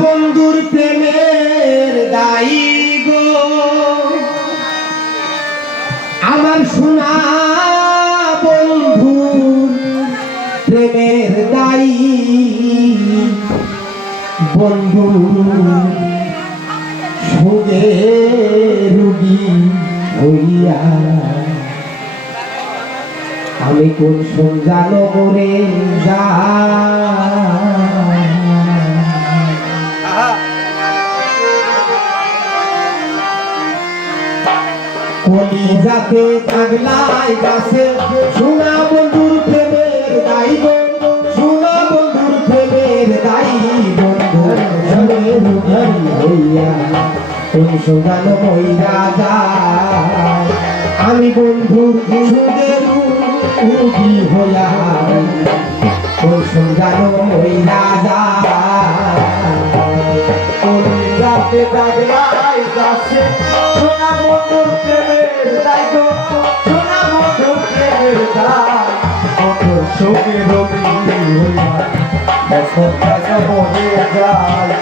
বন্ধুর প্রেমের দায়ী গো আমার সোনা বন্ধুর প্রেমের দায়ী বন্ধু সুখে রুগী হইয়া আমি কোন সঞ্জালো করে যা কলি যাতে পাগলাই গাছে সোনা বন্ধুর প্রেমের দায়ী সোনা বন্ধুর প্রেমের দায়ী বন্ধু সুখে রুগী হইয়া কোন সঞ্জালো হইয়া যায় আমি বন্ধুর সুখে রুগী হইয়া কোন সঞ্জালো হইয়া যায় কলি যাতে পাগলাই গাছে সোনা বন্ধুর প্রেমের দায়ী সোনা বন্ধুর প্রেমের দায়ী বন্ধুর সুখে রুগী হইয়া এখন টাকা মরে যায়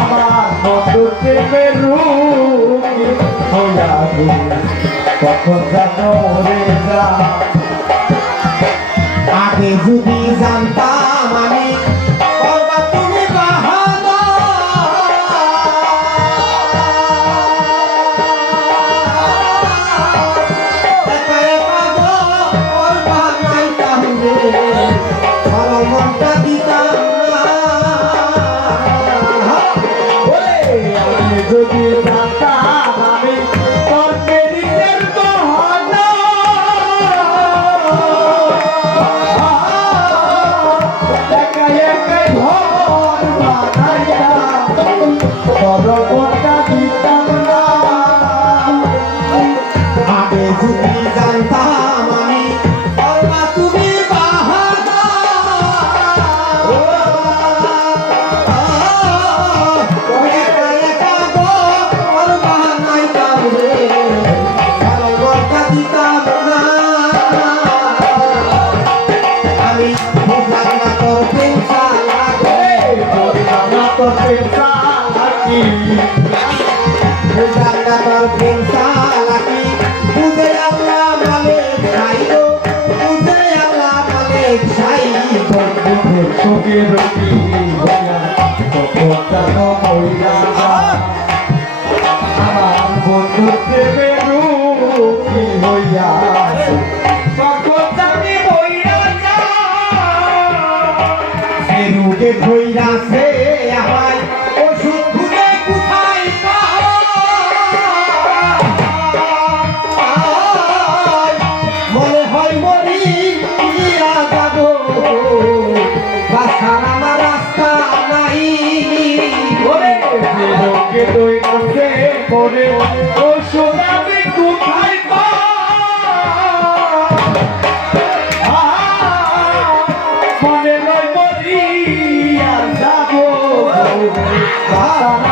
আমার বন্ধুর প্রেমের রুগী হইয়া কখন টাকা মরে যায় আগে যদি জানতাম আমি করবা তুমি বাহানা একা একা গো করবা নাইতাম রে ভালো মনটা দিতাম না আগে যদি জানতাম আমি তোর প্রেমের বাহানা আগে যদি জানতাম আমি করবা তুমি বাহানা একা একা গো করবা নাইতাম রে ভালো মনটা দিতাম না আমি বুঝলাম না তোর প্রেম সালা বুঝলাম না তোর প্রেম সালা কি বুঝলাম না তোর প্রেম সালা কি বুঝে আল্লাহ মালিক সাই গো বুঝে আল্লাহ মালিক সাই বন্ধুর সুখে রুগী হইয়া কখন টাকা মইরা আমার বন্ধুর প্রেমে রুগী হইয়া কখন জানি মইরা সে রুগে ধইরাছে আমার ওষুধ খুঁজে কোথায় পাই মনে হয় মরি ইয়া যাব বাসার আমার রাস্তা নাই ওরে সে রুগে ধইরাছে পরে ওষুধ আমি কোথায় মনে নয় মরিয়া যাব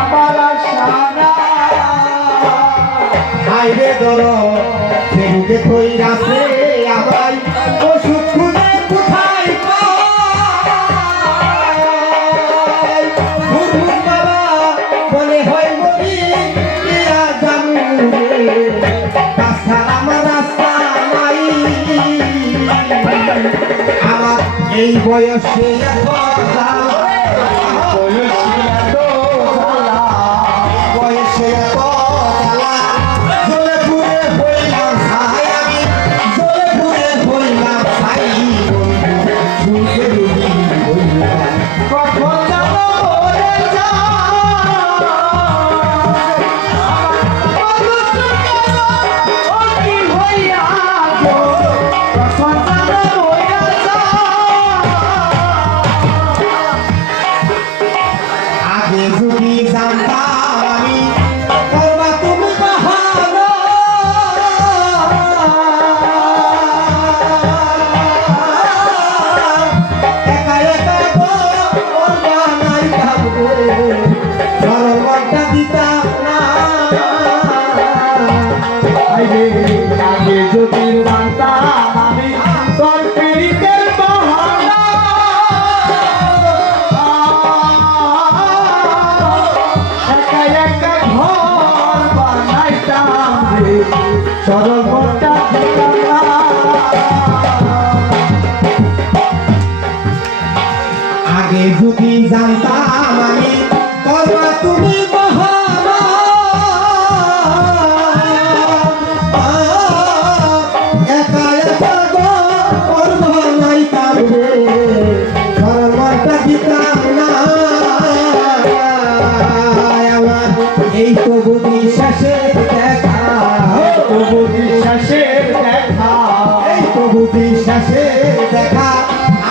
আমার আশা হাইরে ধরো সেরুকে কইরাছে আমায় ওষুধ খুঁজে কোথায় পাই হুরহুর বাবা মনে হয় মরি ইয়া জানু রে তাছাড়া আমার রাস্তা নাই আমার এই বয়সে বয়সে জলে পুরে হইলাম ছাই আমি জলে পুরে হইলাম ছাই সুখে রুগী হইলাম কখন যাব মরে আগে যদি জানতাম আমি করবা তুমি বাহানা একা একা গো করবা নাইতাম গো সরল মনটা দিতাম না আগে যদি জানতাম আমি তোর প্রেমের বাহানা সরল মনটা দিতাম না। আগে যদি জানতাম আমি করবা তুমি বাহানা, একা একা গো করবা নাই কাঁদবে, সরল মনটা দিতাম না। আমার এই তো বুঝি শেষের দেখা, বুঝি শেষের দেখা, এই তো বুঝি শেষের দেখা।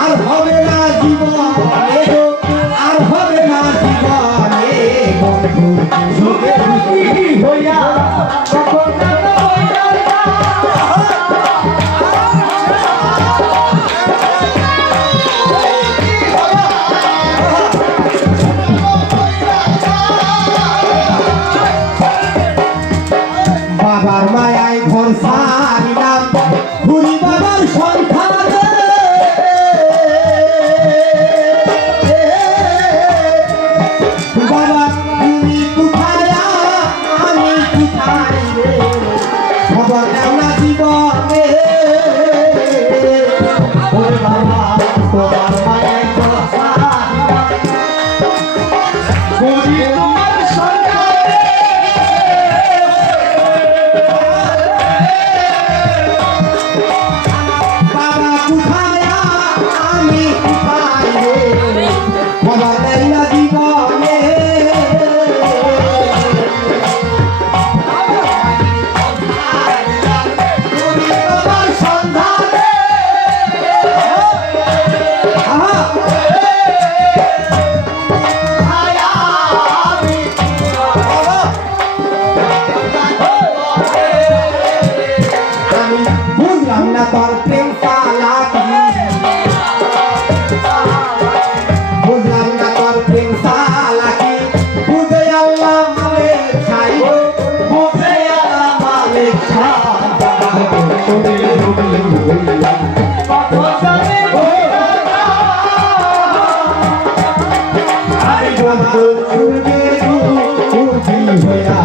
আর হবে না জীবনে গো, আর হবে না জীবনে বন্ধু সুখে সুখী হইয়া কখন যেন হইয়া বাবার মায়ায় ঘর সারিলাম ঘুরি বাবার সন্ধানে। বাবা তুমি কোথায় আমি কোথায় রে, খবর দাও না জীবনে। ওরে বাবা তোমার মায়ায় ঘর সারিলাম ঘুরি তোমার সন্ধানে। বাবা কোথায় আমি কোথায় রে, খবর দেয় না জীবনে। তোমার সন্ধানে আমি বুঝলাম না তোর প্রেম চালাকি, বুঝলাম না তোর প্রেম চালাকি। বুঝে আল্লাহ মালিক ছাই গো, বুঝে আল্লাহ মালিক ছাই। আমি বন্ধু সুরকে সুখী হইয়া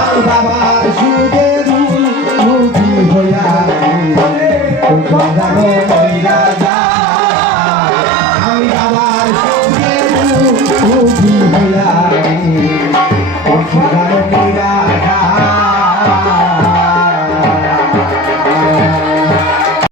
আমি বাবার সুখে সুখী হইয়া আমি বাবার সুখে সুখী হইয়া